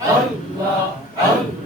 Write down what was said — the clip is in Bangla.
Allah, Allah,